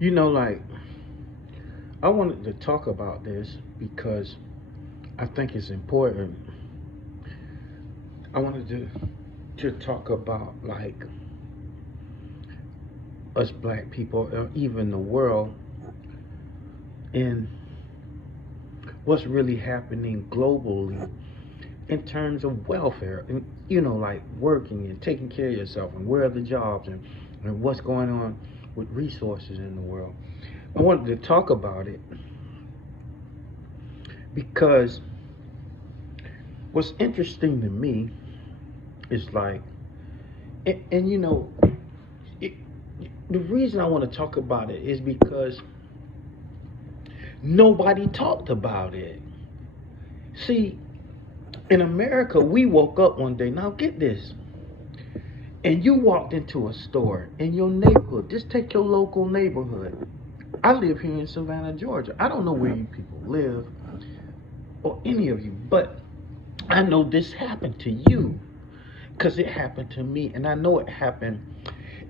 Like, I wanted to talk about this because I think it's important. I wanted to talk about, like, us black people, or even the world, and what's really happening globally in terms of welfare, and like working and taking care of yourself, and where are the jobs, and what's going on with resources in the world. I wanted to talk about it because what's interesting to me is, like, and it, the reason I want to talk about it is because nobody talked about it. See, in America, we woke up one day, now get this, and you walked into a store in your neighborhood. Just take your local neighborhood. I live here in Savannah, Georgia. I don't know where you people live, or any of you, but I know this happened to you because it happened to me, and I know it happened.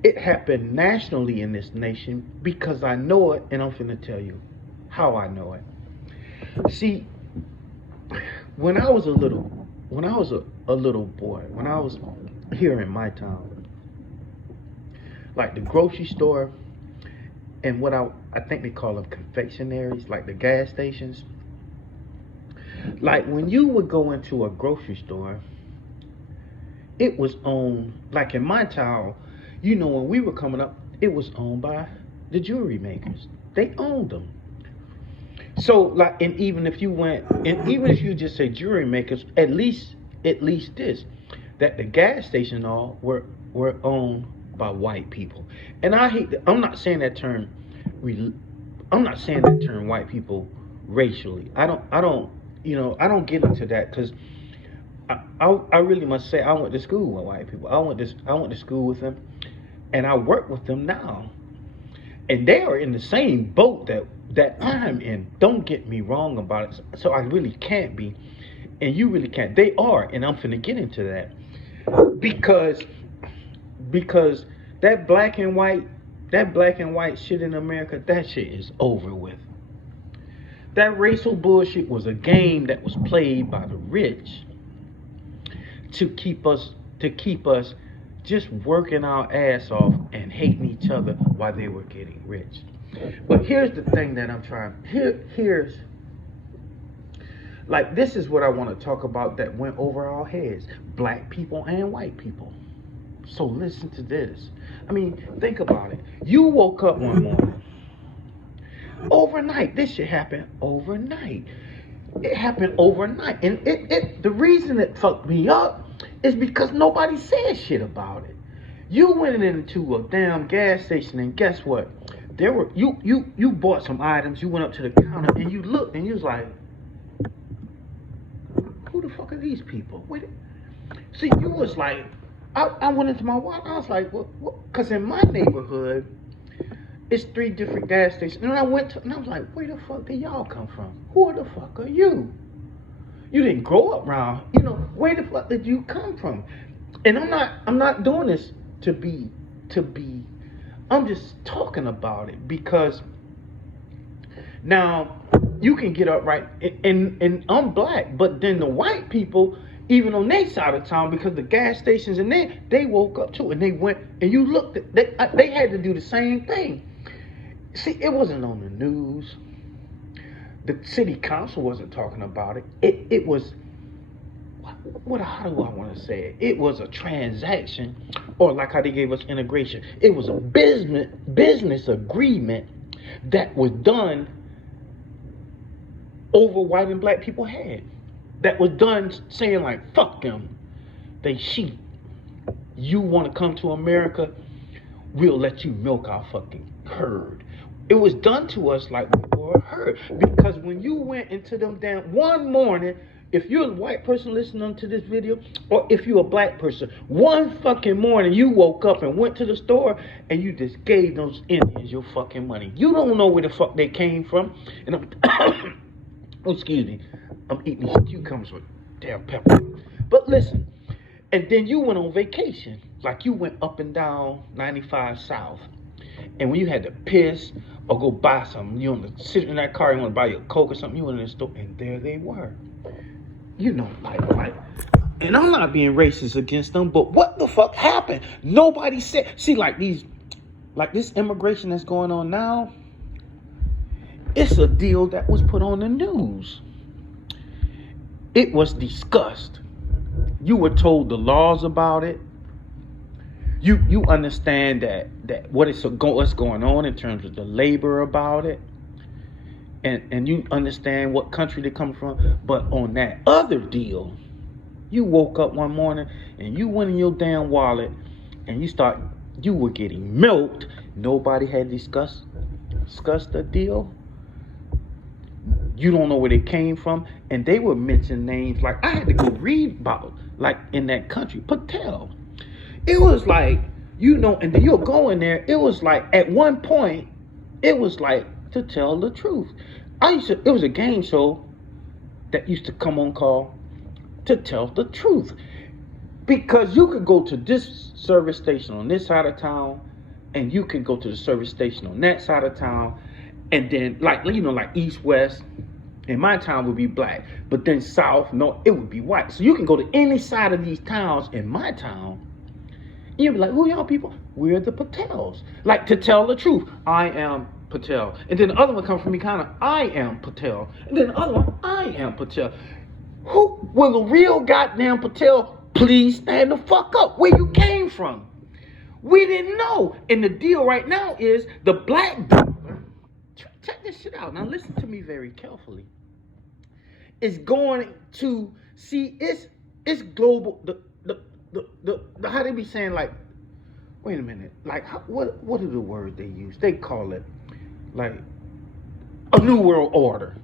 It happened nationally in this nation because I know it, and I'm finna tell you how I know it. See, when I was a little boy, when I was here in my town, like the grocery store and what I think they call them confectionaries, like the gas stations. Like when you would go into a grocery store, it was owned, like in my town, when we were coming up, it was owned by the jewelry makers. They owned them. So, like, and even if you just say jewelry makers, at least this, that the gas stations all were owned by white people. And I hate that. I'm not saying that term white people racially. I don't get into that because I really must say I went to school with white people. I went to school with them, and I work with them now, and they are in the same boat that I'm in. Don't get me wrong about it. So I really can't be, and you really can't. They are, and I'm finna get into that because that black and white shit in America, that shit is over with. That racial bullshit was a game that was played by the rich to keep us just working our ass off and hating each other while they were getting rich. But here's the thing that I'm trying. Here's like, this is what I want to talk about that went over our heads, black people and white people. So listen to this. I mean, think about it. You woke up one morning, overnight. This shit happened overnight. It happened overnight, and the reason it fucked me up is because nobody said shit about it. You went into a damn gas station, and guess what? There were you bought some items. You went up to the counter and you looked, and you was like, "Who the fuck are these people?" Wait, see, you was like, I went into my wallet. I was like, "What?" Because in my neighborhood, it's 3 different gas stations, and I was like, "Where the fuck did y'all come from? Who the fuck are you? You didn't grow up around, where the fuck did you come from?" And I'm not doing this to be. I'm just talking about it because now you can get up right, and I'm black, but then the white people, even on their side of town, because the gas stations and they woke up too, and they went, and you looked at, they had to do the same thing. See, it wasn't on the news. The city council wasn't talking about it. It was, how do I want to say it? It was a transaction, or like how they gave us integration. It was a business agreement that was done over white and black people head. That was done saying, like, fuck them. They sheep. You want to come to America? We'll let you milk our fucking herd. It was done to us like we were a herd. Because when you went into them damn one morning, if you're a white person listening to this video, or if you're a black person, one fucking morning you woke up and went to the store and you just gave those Indians your fucking money. You don't know where the fuck they came from. And I'm excuse me, I'm eating these cucumbers with damn pepper. But listen, and then you went on vacation. Like, you went up and down 95 South. And when you had to piss or go buy something, you want to sit in that car, you want to buy your Coke or something, you went in the store, and there they were. You know, like, and I'm not being racist against them, but what the fuck happened? Nobody said. See, like this immigration that's going on now, it's a deal that was put on the news. It was discussed. You were told the laws about it. You understand that what's going on in terms of the labor about it. And you understand what country they come from. But on that other deal, you woke up one morning and you went in your damn wallet and you were getting milked. Nobody had discussed the deal. You don't know where they came from. And they were mentioning names like, I had to go read about, like, in that country, PATEL. It was like, and then you'll go in there, it was like, at one point, it was like, to tell the truth. It was a game show that used to come on call to tell the truth. Because you could go to this service station on this side of town, and you can go to the service station on that side of town, and then like east, west, in my town would be black, but then south, north, it would be white. So you can go to any side of these towns in my town, and you'd be like, who y'all people? We're the Patels. Like, to tell the truth, I am Patel. And then the other one comes from me kind of, I am Patel. And then the other one, I am Patel. Who, well, the real goddamn Patel, please stand the fuck up. Where you came from? We didn't know. And the deal right now is the black dollar, check this shit out. Now listen to me very carefully. Is going to see, it's global. The how they be saying, like, wait a minute, like, what are the words they use? They call it like a new world order.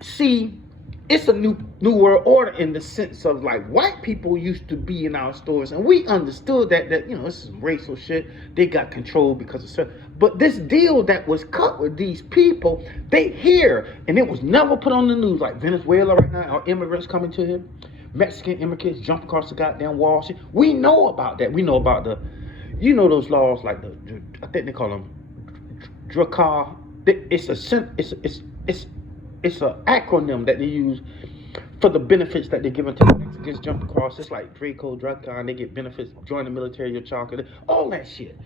See, it's a new world order in the sense of, like, white people used to be in our stores, and we understood that this is racial shit. They got control because of certain. But this deal that was cut with these people, they here, and it was never put on the news. Like Venezuela right now, our immigrants coming to here, Mexican immigrants jump across the goddamn wall. Shit. We know about that. We know about those laws, like I think they call them DRCA. It's an acronym that they use for the benefits that they're giving to the Mexicans jump across. It's like Draco, DRCA, and they get benefits, join the military, your chocolate, all that shit.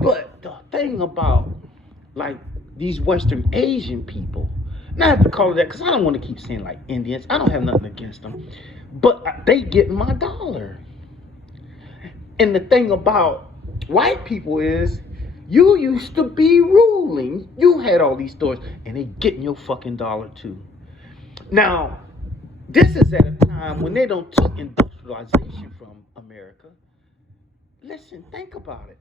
But the thing about, like, these Western Asian people, and I have to call it that because I don't want to keep saying, like, Indians. I don't have nothing against them. But they get my dollar. And the thing about white people is, you used to be ruling. You had all these stores, and they getting your fucking dollar too. Now, this is at a time when they don't took industrialization from America. Listen, think about it.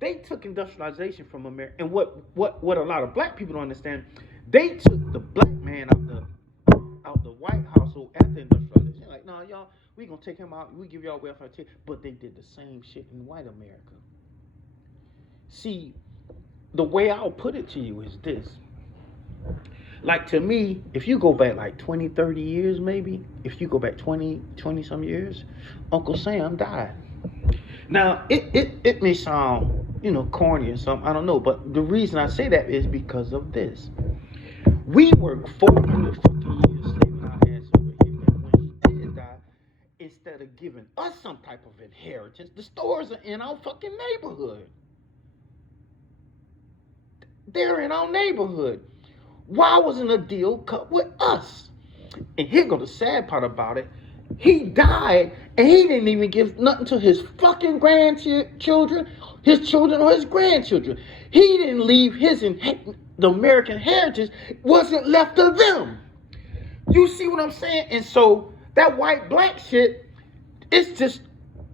They took industrialization from America, and what a lot of black people don't understand, they took the black man out the White household after industrialization. Like, no, y'all, we gonna take him out. We give y'all welfare too. But they did the same shit in white America. See, the way I'll put it to you is this. Like, to me, if you go back like 20, 30 years maybe, if you go back 20 some years, Uncle Sam died. Now, it may sound, corny or something, I don't know, but the reason I say that is because of this. We worked 400 fucking years saving our ass over here, and when he did die, instead of giving us some type of inheritance, the stores are in our fucking neighborhood. They're in our neighborhood. Why wasn't a deal cut with us? And here goes the sad part about it. He died, and he didn't even give nothing to his fucking grandchildren, his children, or his grandchildren. He didn't leave the American heritage wasn't left to them. You see what I'm saying? And so that white-black shit, it's just,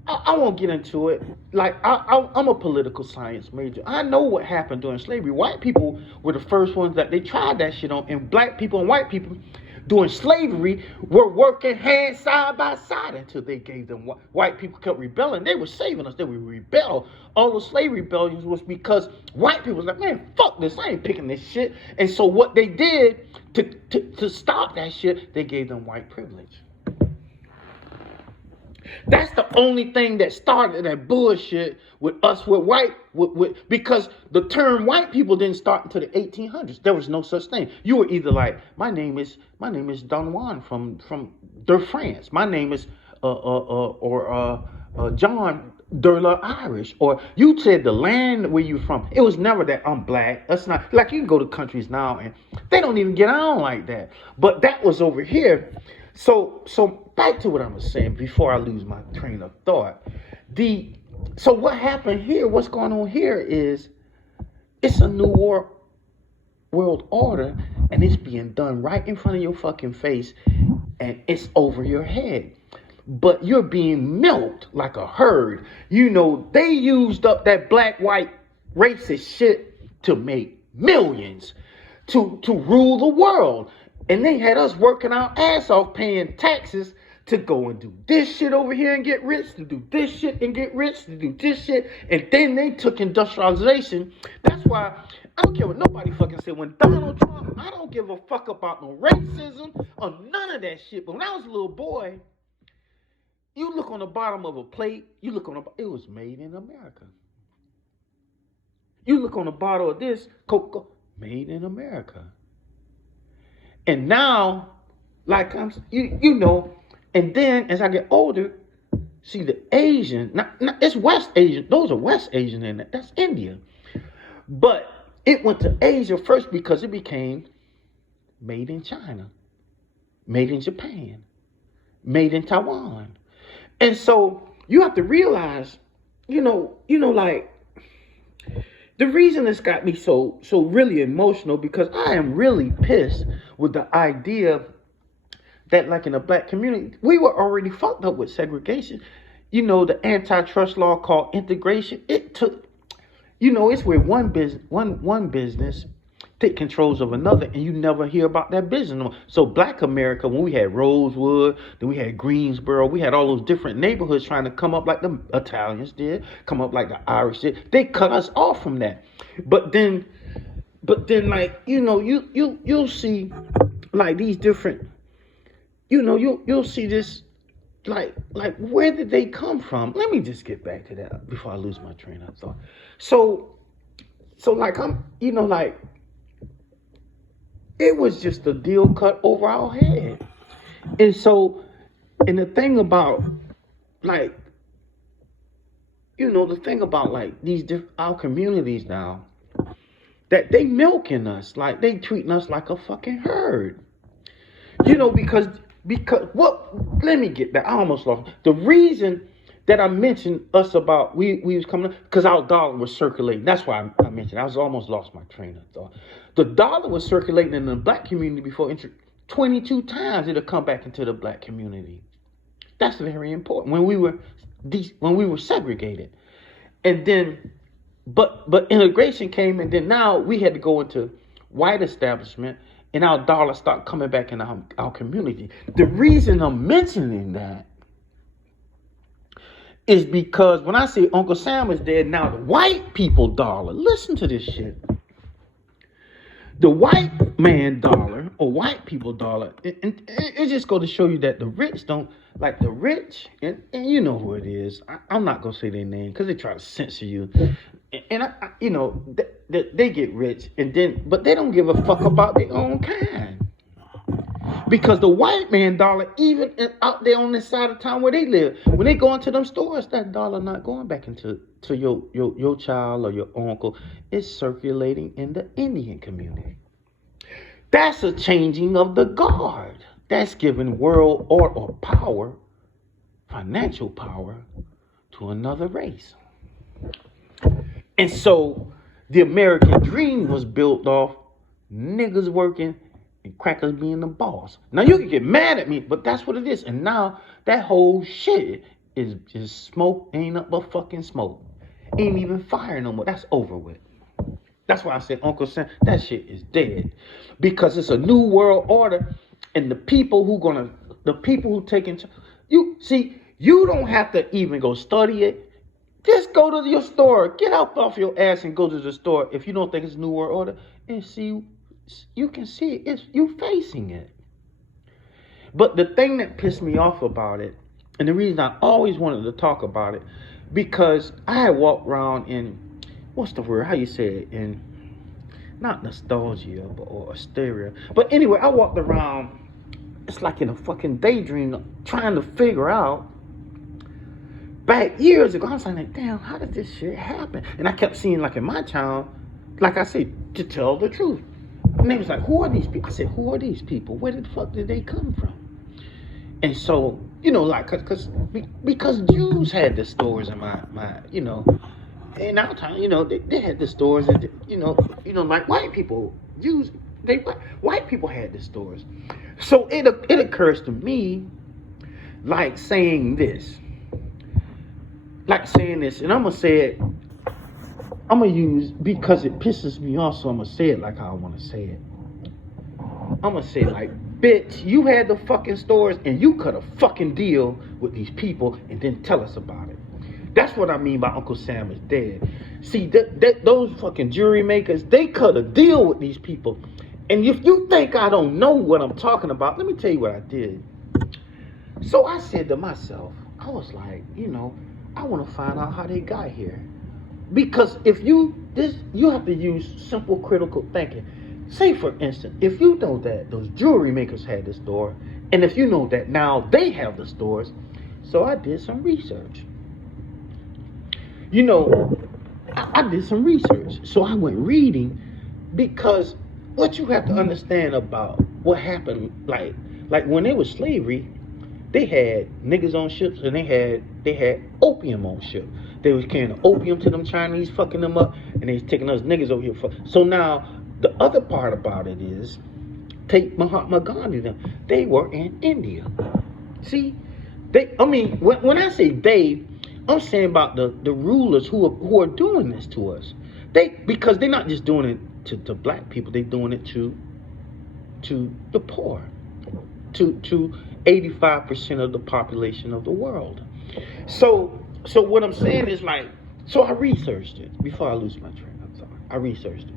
I won't get into it. Like, I'm a political science major. I know what happened during slavery. White people were the first ones that they tried that shit on, and black people and white people during slavery were working hands side by side until they gave them. White people kept rebelling. They were saving us. They would rebel. All the slave rebellions was because white people was like, man, fuck this. I ain't picking this shit. And so what they did to stop that shit, they gave them white privilege. That's the only thing that started that bullshit with us with white, because the term white people didn't start until the 1800s. There was no such thing. You were either like, my name is Don Juan from de France. My name is John de la Irish, or you said the land where you from. It was never that I'm black. That's not like, you can go to countries now and they don't even get on like that. But that was over here. So back to what I was saying before I lose my train of thought. So what happened here? What's going on here is it's a new world order, and it's being done right in front of your fucking face, and it's over your head. But you're being milked like a herd. You know, they used up that black-white racist shit to make millions, to rule the world. And they had us working our ass off paying taxes to go and do this shit over here and get rich, to do this shit and get rich, to do this shit. And then they took industrialization. That's why I don't care what nobody fucking said. When Donald Trump, I don't give a fuck about no racism or none of that shit. But when I was a little boy, you look on the bottom of a plate, it was made in America. You look on the bottle of this, Coca, made in America. And now, like you know, and then as I get older, see the Asian, it's West Asian, those are West Asian in that, that's India. But it went to Asia first because it became made in China, made in Japan, made in Taiwan. And so you have to realize, you know, like, the reason this got me so really emotional, because I am really pissed with the idea that, like, in the black community, we were already fucked up with segregation. You know, the antitrust law called integration. It took, you know, it's where one business take controls of another, and you never hear about that business no more. So black America, when we had Rosewood, then we had Greensboro, we had all those different neighborhoods trying to come up like the Italians did, come up like the Irish did. They cut us off from that. But then like, you know, you'll see like these different, you know, you'll see this like where did they come from? Let me just get back to that before I lose my train of thought. So like, I'm, you know, like, it was just a deal cut over our head. And so, and the thing about, like, you know, the thing about, like, our communities now, that they milking us, like, they treating us like a fucking herd. You know, because what, let me get that, I almost lost. The reason that I mentioned us about, we was coming up, because our dollar was circulating. That's why I mentioned, I was almost lost my train of thought. The dollar was circulating in the black community before 22 times it'll come back into the black community. That's very important. When we were segregated. And then, but integration came, and then now we had to go into white establishment, and our dollar started coming back in our community. The reason I'm mentioning that is because when I say Uncle Sam is dead, now the white people dollar, listen to this shit. The white man dollar, or white people dollar, it just goes to show you that the rich don't, like the rich, and you know who it is. I'm not going to say their name because they try to censor you. And I you know, they get rich, and then, but they don't give a fuck about their own kind. Because the white man dollar, even out there on this side of town where they live, when they go into them stores, that dollar not going back into your child or your uncle. It's circulating in the Indian community. That's a changing of the guard. That's giving world or power, financial power, to another race. And so the American dream was built off niggas working and crackers being the boss. Now you can get mad at me, but that's what it is. And now that whole shit is just smoke, ain't up but fucking smoke. Ain't even fire no more. That's over with. That's why I said, Uncle Sam, that shit is dead. Because it's a new world order, and the people who taking, you see, you don't have to even go study it. Just go to your store. Get up off your ass and go to the store. If you don't think it's a new world order, and see, you can see it. You facing it. But the thing that pissed me off about it And the reason I always wanted to talk about it, because I had walked around in, what's the word? How you say it? In, not nostalgia, or hysteria. But anyway, I walked around, it's like in a fucking daydream, trying to figure out, back years ago, I was like, damn, how did this shit happen? And I kept seeing, like in my town, like I said, to tell the truth. And they was like, who are these people? I said, who are these people? Where the fuck did they come from? And so, like, because Jews had the stores in my in our town, they had the stores, and like white people, Jews, white people had the stores. So it occurs to me, like saying this, and I'm gonna say it. I'm gonna use, because it pisses me off, so I'm gonna say it like how I want to say it. I'm gonna say like, bitch, you had the fucking stores and you cut a fucking deal with these people and then tell us about it. That's what I mean by Uncle Sam is dead. See, those fucking jewelry makers, they cut a deal with these people. And if you think I don't know what I'm talking about, let me tell you what I did. So I said to myself, I was like, I want to find out how they got here. Because if you have to use simple critical thinking. Say, for instance, if you know that those jewelry makers had the store, and if you know that now they have the stores, so I did some research. I did some research. So I went reading, because what you have to understand about what happened, like when there was slavery, they had niggas on ships, and they had opium on ships. They was carrying opium to them Chinese, fucking them up, and they was taking us niggas over here. So now, the other part about it is, take Mahatma Gandhi, they were in India. See, when I say they, I'm saying about the rulers who are doing this to us. Because they're not just doing it to black people, they're doing it to the poor, to 85% of the population of the world. So what I'm saying is, like, so I researched it before I lose my train. I'm sorry, I researched it.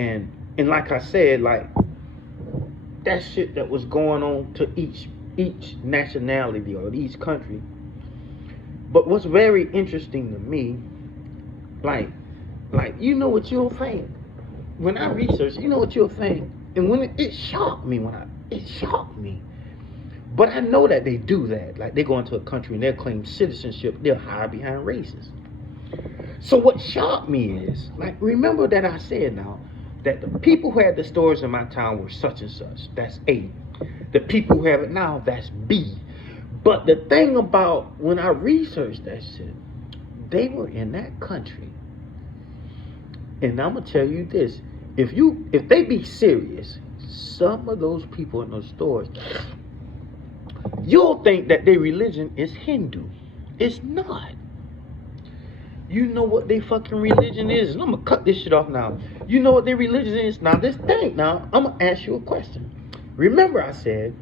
And like I said, like, that shit that was going on to each nationality or each country. But what's very interesting to me, like what you'll think when I research, what you'll think, and when it shocked me it shocked me. But I know that they do that. Like, they go into a country and they'll claim citizenship, they'll hide behind races. So what shocked me is, like, remember that I said now, that the people who had the stores in my town were such and such. That's A. The people who have it now, that's B. But the thing about when I researched that shit, they were in that country. And I'm gonna tell you this: if they be serious, some of those people in those stores, you'll think that their religion is Hindu. It's not. You know what their fucking religion is? And I'm gonna cut this shit off now. You know what their religion is? Now, this thing, now, I'm gonna ask you a question. Remember I said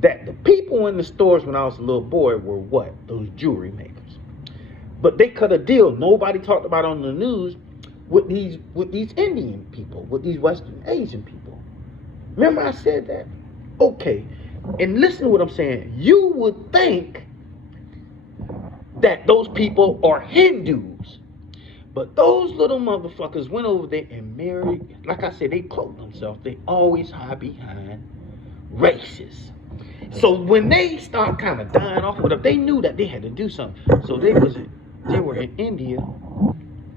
that the people in the stores when I was a little boy were what? Those jewelry makers. But they cut a deal nobody talked about on the news with these Indian people, with these Western Asian people. Remember I said that? Okay. And listen to what I'm saying. You would think that those people are Hindus. But those little motherfuckers went over there and married. Like I said, they cloak themselves. They always hide behind races. So when they start kind of dying off with them, they knew that they had to do something. So they were in India.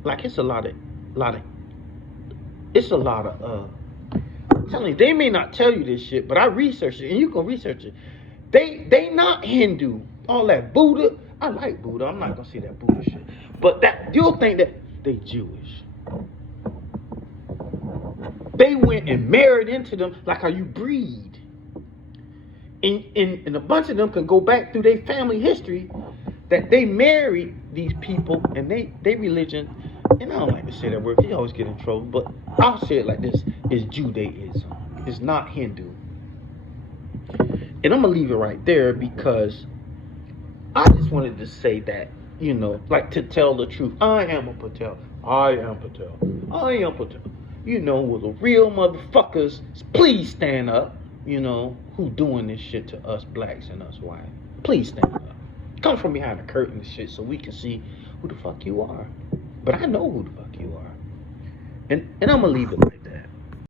Like, it's a lot of I'm telling you, they may not tell you this shit, but I researched it, and you can research it. They not Hindu. All that Buddha. I like Buddha. I'm not gonna say that Buddha shit. But that you'll think that they Jewish. They went and married into them like how you breed. And a bunch of them can go back through their family history that they married these people and they religion, and I don't like to say that word, you always get in trouble, but I'll say it like this, is Judaism. It's not Hindu. And I'm gonna leave it right there because I just wanted to say that, like, to tell the truth. I am a Patel. Will the real motherfuckers please stand up? who doing this shit to us blacks and us white, please stand up. Come from behind the curtain and shit so we can see who the fuck you are. But I know who the fuck you are. And I'm gonna leave it like